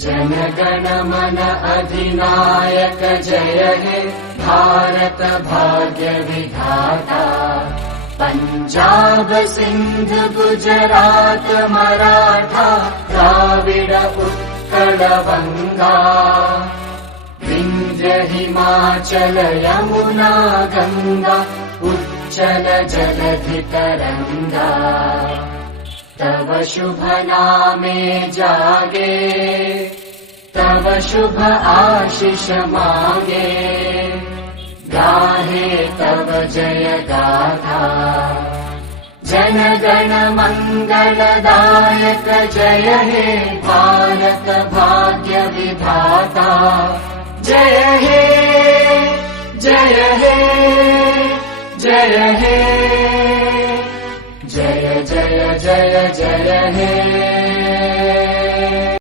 जनगण मन अधिनायक जय हे भारत भाग्य विधाता। पंजाब सिंध गुजरात मराठा द्राविड उत्कल बंगा। विंध्य हिमाचल यमुना गंगा उच्चल जलधि तरंगा। तव शुभ नामे जागे तव शुभ आशीष मांगे। गाहे तव जय गाथा जनगण मंगलदायक जय हे भारत भाग्य विधाता। जय हे जय हे जय हे जय जय जय जय हे।